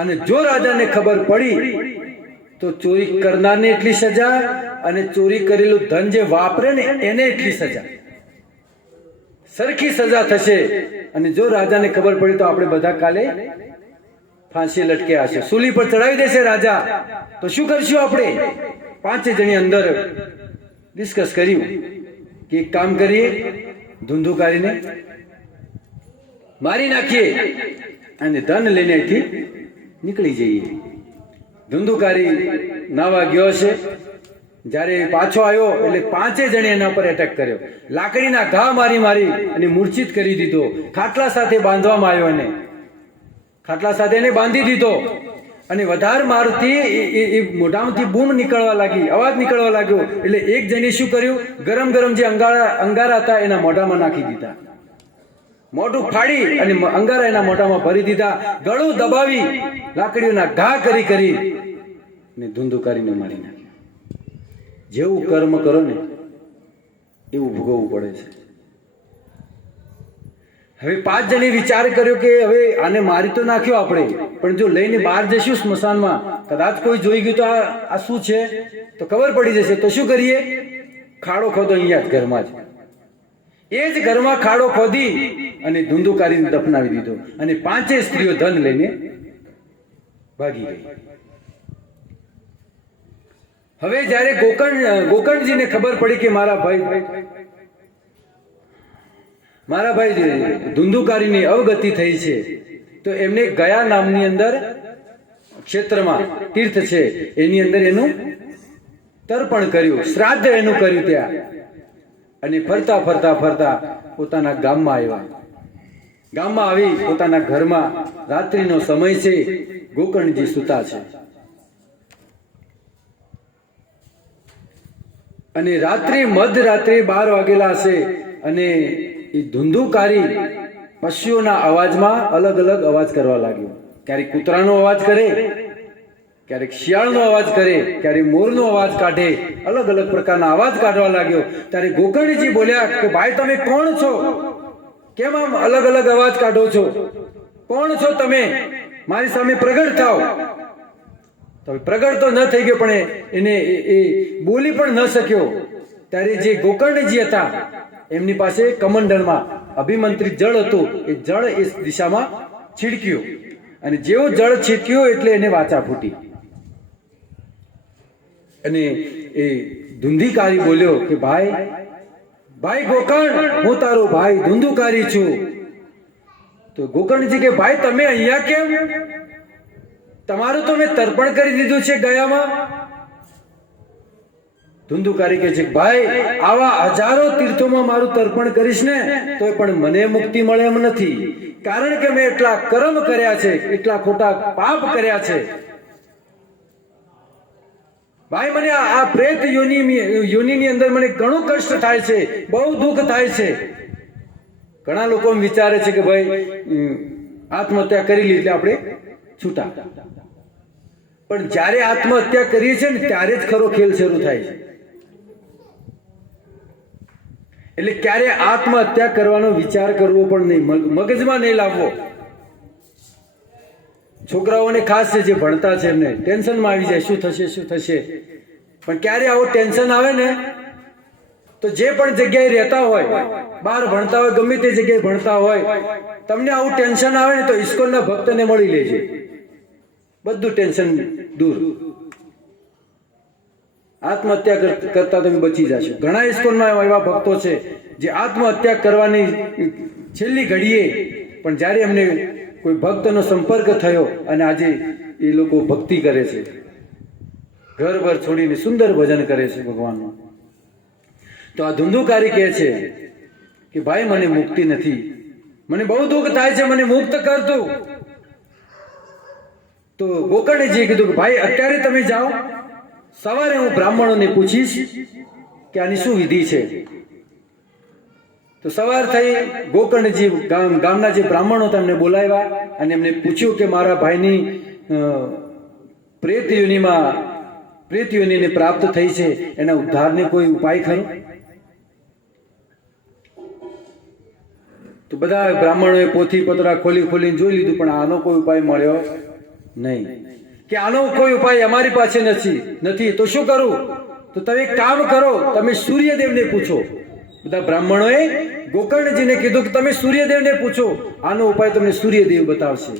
અને જો રાજાને ખબર પડી તો ચોરી કરનારને એટલી સજા અને ચોરી કરેલું ધન જે વાપરે ને એને એટલી સજા, સરખી સજા થશે. અને જો રાજાને ખબર પડી તો આપણે બધા કાલે ફાંસી લટક્યા હશે, સૂલી પર ચડાવી દેશે રાજા. તો શું કરશું આપણે? 5 જણી અંદર ડિસ્કસ કર્યું કે એક કામ કરીએ, ધુંધુકારીને મારી નાખીએ અને ધન લઈને અહીંથી નીકળી જઈએ. ધુંધુકારી નાવા ગયો છે, જ્યારે પાછો આવ્યો એટલે 5 જણે એના પર એટેક કર્યો. લાકડીના ઘા મારી અને મૂર્છિત કરી દીધો. ખાટલા સાથે બાંધવામાં આવ્યો, એને ખાટલા સાથે એને બાંધી દીધો. અને વધારે મારથી એ મોઢામાંથી બૂમ નીકળવા લાગી, અવાજ નીકળવા લાગ્યો. એટલે એક જણે શું કર્યું, ગરમ જે અંગારા હતા એના મોઢામાં નાખી દીધા. મોઢું ફાડી અને અંગારા એના મોઢામાં ભરી દીધા. ગળું દબાવી લાકડીઓના ઘા કરી ને ધુંધુકારીને મારી નાખ્યા. જેવું કર્મ કરો ને એવું ભોગવવું પડે છે. હવે 5 જણે વિચાર કર્યો કે હવે આને મારી તો નાખ્યો આપણે, પણ જો લઈને બહાર જઈશું સ્મશાનમાં, કદાચ કોઈ જોઈ ગયું તો આ શું છે તો ખબર પડી જશે. તો શું કરીએ? ખાડો ખોદો અહીંયા જ ઘરમાં જ. એ જ ઘરમાં ખાડો ખોદી અને ધુંધુકારીને દફનાવી દીધો. અને 5 સ્ત્રીઓ ધન લઈને ભાગી ગઈ. હવે જ્યારે ગોકર્ણજીને ખબર પડી કે મારા ભાઈ ધુંધુકારીની અવગતિ થઈ છે, તો એમને ગયા નામની અંદર ક્ષેત્રમાં તીર્થ છે એની અંદર એનું તર્પણ કર્યું, શ્રાદ્ધ એનું કર્યું ત્યાં. અને ફરતા પોતાના ગામમાં આવ્યા. ગામમાં આવી પોતાના ઘરમાં રાત્રિનો સમય છે, ગોકર્ણજી સૂતા છે. અને મધરાત્રે 12 વાગેલા હશે. અને એ ધુંધુકારી પશુઓના અવાજમાં અલગ અવાજ કરવા લાગ્યો. ક્યારેક કૂતરાનો અવાજ કરે, ક્યારેક શિયાળનો અવાજ કરે, ક્યારેક મોરનો અવાજ કાઢે, અલગ પ્રકારના અવાજ કાઢવા લાગ્યો. ત્યારે ગોકર્ણજી બોલ્યા કે ભાઈ તમે કોણ છો? કેમ આમ અલગ અવાજ કાઢો છો? કોણ છો તમે? મારી સામે પ્રગટ થાઓ. તો પ્રગટ તો ન થઈ ગયો, પણ એને એ બોલી પણ ન શક્યો. ત્યારે જે ગોકર્ણજી હતા એમની પાસે કમંડળમાં અભિમંત્રિત જળ હતું. એ જળ એ દિશામાં છીડક્યું અને જેવું જળ છીટક્યું એટલે એને વાચા ફૂટી. અને એ ધુંધુકારી બોલ્યો કે ભાઈ ગોકર્ણ, હું તારો ભાઈ ધુંધુકારી છું. તો ગોકર્ણજી કે ભાઈ તમે અહીંયા કેમ? તમારું તો મેં તર્પણ કરી દીધું છે ગયામાં. ધુંધુકારી કહે છે ભાઈ આવા હજારો તીર્થોમાં મારું તર્પણ કરીશ ને તો પણ મને મુક્તિ મળે એમ નથી, કારણ કે મેં એટલા કર્મ કર્યા છે, એટલા ખોટા પાપ કર્યા છે. ભાઈ મને આ પ્રેત યોનિની અંદર મને ઘણું કષ્ટ થાય છે, બહુ દુઃખ થાય છે. ઘણા લોકો વિચારે છે કે ભાઈ આત્મહત્યા કરી લી એટલે આપણે છૂટા, પણ જ્યારે આત્મહત્યા કરીએ છીએ ને ત્યારે જ ખરો ખેલ શરૂ થાય છે. એટલે ક્યારે આત્મહત્યા કરવાનો વિચાર કરવો પણ નહીં, મગજમાં નહીં લાવવો. છોકરાઓને ખાસ છે જે ભણતા છે એમને ટેન્શનમાં આવી જાય શું થશે. પણ ક્યારે આવું ટેન્શન આવે ને તો જે પણ જગ્યાએ રહેતા હોય, બહાર ભણતા હોય, ગમે તે જગ્યાએ ભણતા હોય, તમને આવું ટેન્શન આવે ને તો ઈશ્વરના ભક્તને મળી લેજો, બધું ટેન્શન દૂર. આત્મહત્યા કરતા તમે બચી જશો. ઘણા ઇસ્કોનમાં એવા ભક્તો છે જે આત્મહત્યા કરવાની છેલ્લી ઘડીએ, પણ જ્યારે એમને કોઈ ભક્તનો સંપર્ક થયો અને આજે એ લોકો ભક્તિ કરે છે. ઘર બર છોડીને સુંદર ભજન કરે છે ભગવાનનું. તો આ ધુંધુકારી કહે છે કે ભાઈ મને મુક્તિ નથી, મને બહુ દુઃખ થાય છે, મને મુક્ત કર તું. તો ગોકર્ણજીએ કીધું કે ભાઈ અત્યારે તમે જાઓ, સવારે હું બ્રાહ્મણોને પૂછીશ કે આની શું વિધિ છે. તો સવાર થઈ ગોકર્ણજી ગામના જે બ્રાહ્મણો તેમને બોલાવ્યા અને એમને પૂછ્યું કે મારા ભાઈની પ્રેત યોનિને પ્રાપ્ત થઈ છે, એના ઉદ્ધારને કોઈ ઉપાય ખરો? તો બધા બ્રાહ્મણોએ પોથી પતરા ખોલીને જોઈ લીધું, પણ આનો કોઈ ઉપાય મળ્યો નહીં. કે આનો કોઈ ઉપાય અમારી પાસે નથી. તો શું કરું? તો તમે એક કામ કરો, તમે સૂર્યદેવને પૂછો. બધા બ્રાહ્મણોએ ગોકર્ણજીને કીધું કે તમે સૂર્યદેવને પૂછો, આનો ઉપાય તમને સૂર્યદેવ બતાવશે.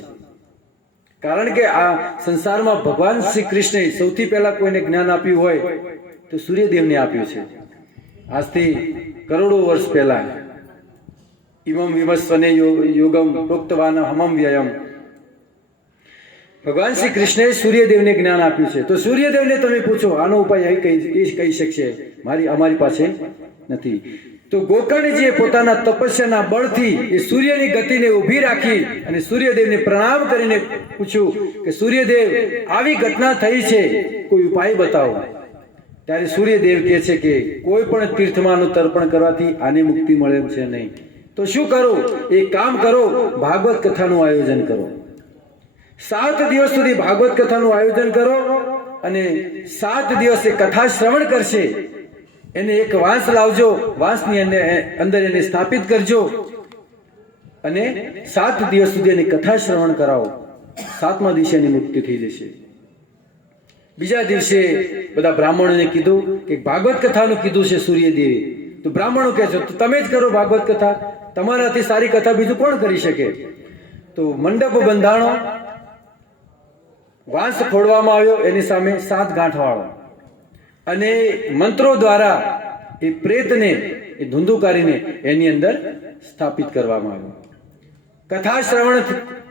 કારણ કે આ સંસારમાં ભગવાન શ્રી કૃષ્ણએ સૌથી પહેલા કોઈને જ્ઞાન આપ્યું હોય તો સૂર્યદેવને આપ્યું છે. આજથી કરોડો વર્ષ પહેલા ઇમમ વિમસ્વને યોગમ પ્રોક્તવાન હમમ વ્યયમ, ભગવાન શ્રી કૃષ્ણએ સૂર્યદેવને જ્ઞાન આપ્યું છે. તો સૂર્યદેવને તમે પૂછો, આનો ઉપાય એ કહી શકશે, અમારી પાસે નથી. તો ગોકર્ણજીએ પોતાના તપસ્યાના બળથી એ સૂર્યની ગતિને ઊભી રાખી અને સૂર્યદેવને પ્રણામ કરીને પૂછ્યું કે સૂર્યદેવ, આવી ઘટના થઈ છે, કોઈ ઉપાય બતાવો. ત્યારે સૂર્યદેવ કહે છે કે કોઈ પણ તીર્થમાંનું તર્પણ કરવાથી આને મુક્તિ મળે છે નહીં. તો શું કરો? એક કામ કરો, ભાગવત કથાનું આયોજન કરો. 7 દિવસ સુધી ભાગવત કથાનું આયોજન કરો અને 7 દિવસ એ કથા શ્રવણ કરશે. એને એક વાંસ લાવજો, વાંસની અંદર એને સ્થાપિત કરજો અને 7 દિવસ સુધી એની કથા શ્રવણ કરાવો. 7મા દિવસે એની મુક્તિ થઈ જશે. બીજા દિવસે બધા બ્રાહ્મણોને કીધું કે ભાગવત કથાનું કીધું છે સૂર્યદેવે. તો બ્રાહ્મણો કહે છે તો તમે જ કરો ભાગવત કથા, તમારાથી સારી કથા બીજું કોણ કરી શકે? તો મંડપ બંધાણો, વાંસ ફોડવામાં આવ્યો, એની સામે 7 ગાંઠ વાળો અને મંત્રો દ્વારા એ પ્રેતને, એ ધુંધુકારીને એની અંદર સ્થાપિત કરવામાં આવ્યો.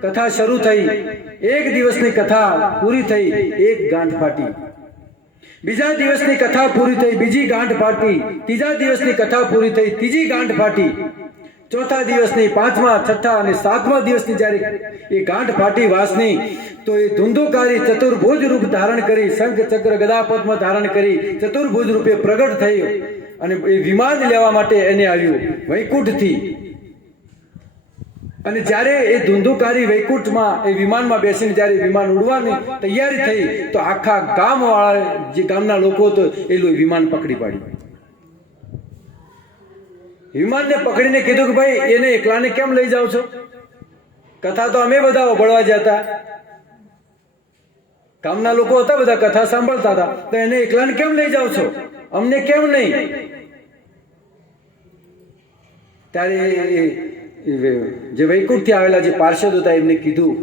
કથા શરૂ થઈ, 1 દિવસની કથા પૂરી થઈ, 1 ગાંઠ ફાટી. બીજા દિવસની કથા પૂરી થઈ, બીજી ગાંઠ ફાટી. ત્રીજા દિવસની કથા પૂરી થઈ, ત્રીજી ગાંઠ ફાટી. ચોથા દિવસની, 5મા, 6થા અને 7મા દિવસની જ્યારે એ ગાંઠ ફાટી વાંસની, તો એ ધુંધુકારી ચતુર્ભુજ રૂપ ધારણ કરી, શંખ ચક્ર ગદા પદ્મ ધારણ કરી ચતુર્ભુજ રૂપે પ્રગટ થયો અને એ વિમાન લેવા માટે એને આવ્યું વૈકુંઠથી. અને જ્યારે એ ધુંધુકારી વૈકુંઠમાં એ વિમાનમાં બેસીને જ્યારે વિમાન ઉડવાની તૈયારી થઈ, તો આખા ગામવાળા જે ગામના લોકો હતો એ વિમાન પકડી પાડ્યું. વિમાનને પકડીને કીધું કે ભાઈ એને એકલાને કેમ લઈ જાઓ છો? કથા તો અમે બધા ઓભળવા જતા, ગામના લોકો હતા બધા કથા સાંભળતા હતા, તો એને એકલાને કેમ લઈ જાઓ છો? અમને કેમ નહીં? ત્યારે જે વૈકુંઠથી આવેલા જે પાર્ષદ હતા એમને કીધું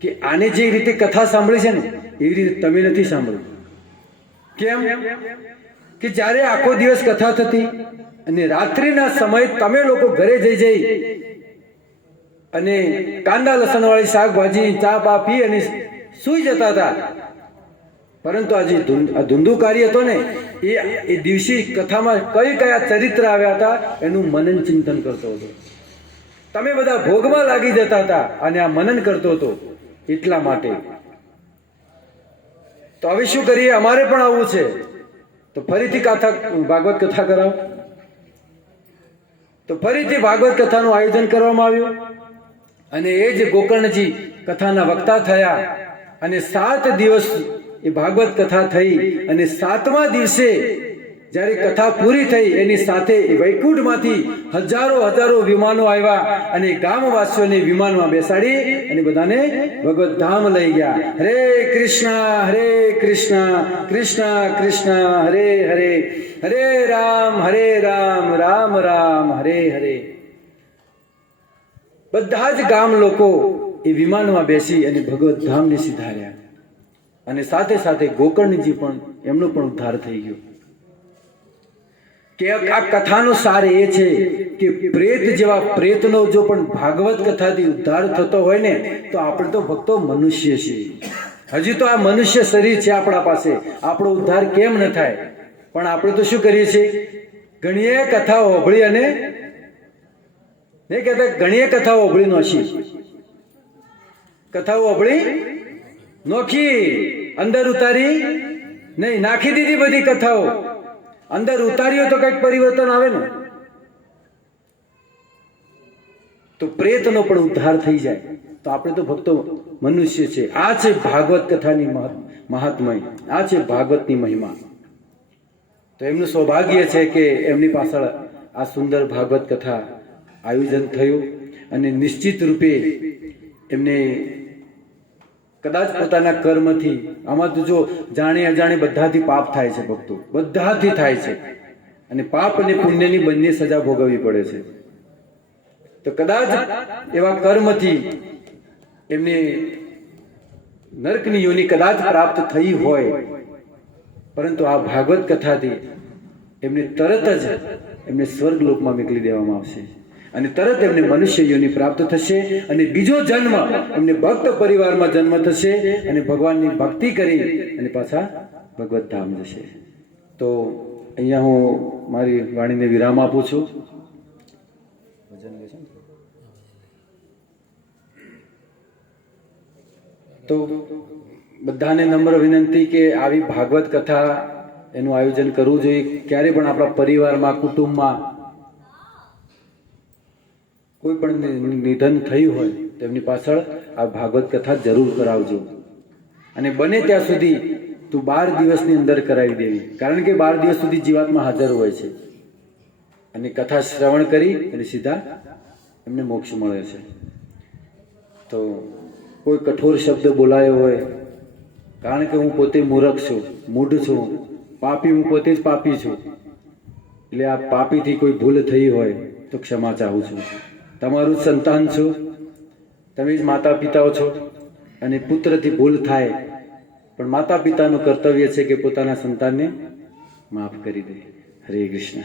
કે આને જે રીતે કથા સાંભળી છે ને એવી રીતે તમે નથી સાંભળ્યું. કેમ? કે જ્યારે આખો દિવસ કથા થતી અને રાત્રિના સમયે તમે લોકો ઘરે જઈ અને કાંદા લસણ વાળી શાકભાજી, ચા પા પી અને સૂઈ જતા હતા. પરંતુ આજે આ ધુંધુકારી હતો ને એ દિવસે કથામાં કયા ચરિત્ર આવ્યા હતા એનું મનન ચિંતન કરતો હતો. તમે બધા ભોગમાં લાગી જતા હતા અને આ મનન કરતો હતો. એટલા માટે તો હવે શું કરીએ? અમારે પણ આવવું છે, તો ફરીથી ભાગવત કથા કરાવો. તો ફરીથી ભાગવત કથાનું આયોજન કરવામાં આવ્યું અને એ જ ગોકર્ણજી કથાના વક્તા થયા અને 7 દિવસ એ ભાગવત કથા થઈ. અને 7મા દિવસે જ્યારે કથા પૂરી થઈ એની સાથે વૈકુંઠમાંથી હજારો વિમાનો આવ્યા અને ગામવાસીઓને વિમાનમાં બેસાડી અને બધાને ભગવત ધામ લઈ ગયા. હરે કૃષ્ણ કૃષ્ણ કૃષ્ણ હરે હરે, હરે રામ રામ રામ હરે હરે. બધા જ ગામ લોકો એ વિમાનમાં બેસી અને ભગવત ધામને સિધાર્યા અને સાથે સાથે ગોકર્ણજી પણ એમનો પણ ઉદ્ધાર થઈ ગયો. કે આ કથાનો સાર એ છે કે પ્રેત જેવા પ્રેતનો જો પણ ભાગવત કથાથી ઉદ્ધાર થતો હોય ને તો આપણે તો ભક્તો મનુષ્ય છીએ. હજી તો આ મનુષ્ય શરીર છે આપણા પાસે, આપણો ઉદ્ધાર કેમ ન થાય? પણ આપણે તો શું કરીએ છીએ? ઘણીએ કથાઓ હોભળી અને નહીં કહેતા, ઘણીએ કથાઓ હોભળી નોખી, કથાઓ હોભળી નોખી, અંદર ઉતારી નહીં, નાખી દીધી બધી કથાઓ. અંદર ઉતાર્યો તો કઈક પરિવર્તન આવે ને, તો પ્રેતનો પણ ઉદ્ધાર થઈ જાય. તો આપણે તો ભક્તો મનુષ્ય છે. આ છે ભાગવત કથાની મહાત્મય, આ છે ભાગવતની મહિમા. તો એમનું સૌભાગ્ય છે કે એમની પાછળ આ સુંદર ભાગવત કથા આયોજન થયું અને નિશ્ચિત રૂપે એમને કદાચ પોતાના કર્મથી, આમાં તો જો જાણે અજાણે બધાથી પાપ થાય છે ભક્તો, બધાથી થાય છે, અને પાપ અને પુણ્યની બંને સજા ભોગવવી પડે છે. તો કદાચ એવા કર્મથી એમને નરકની યોનિ કદાચ પ્રાપ્ત થઈ હોય, પરંતુ આ ભાગવત કથાથી એમને તરત જ એમને સ્વર્ગ લોકમાં મોકલી દેવામાં આવશે અને તરત એમને મનુષ્ય યોનિ પ્રાપ્ત થશે અને બીજો જન્મ એમને ભક્ત પરિવારમાં જન્મ થશે અને ભગવાનની ભક્તિ કરી અને પાછા ભગવત ધામ જશે. તો અહીંયા હું મારી વાણીને વિરામ આપું છું. તો બધાને નમ્ર વિનંતી કે આવી ભાગવત કથા એનું આયોજન કરવું જોઈએ. ક્યારે પણ આપણા પરિવારમાં, કુટુંબમાં કોઈ પણ નિધન થયું હોય તેમની પાછળ આ ભાગવત કથા જરૂર કરાવજો. અને બને ત્યાં સુધી તું 12 દિવસની અંદર કરાવી દેવી, કારણ કે 12 દિવસ સુધી જીવાત્મા હાજર હોય છે અને કથા શ્રવણ કરી અને સીધા એમને મોક્ષ મળે છે. તો કોઈ કઠોર શબ્દ બોલાયો હોય, કારણ કે હું પોતે મૂર્ખ છું, મૂઢ છું, પાપી, હું પોતે જ પાપી છું, એટલે આ પાપીથી કોઈ ભૂલ થઈ હોય તો ક્ષમા ચાહું છું. તમારું જ સંતાન છું, તમે જ માતા પિતાઓ છો, અને પુત્રથી ભૂલ થાય પણ માતા પિતાનું કર્તવ્ય છે કે પોતાના સંતાનને માફ કરી દે. હરે કૃષ્ણ.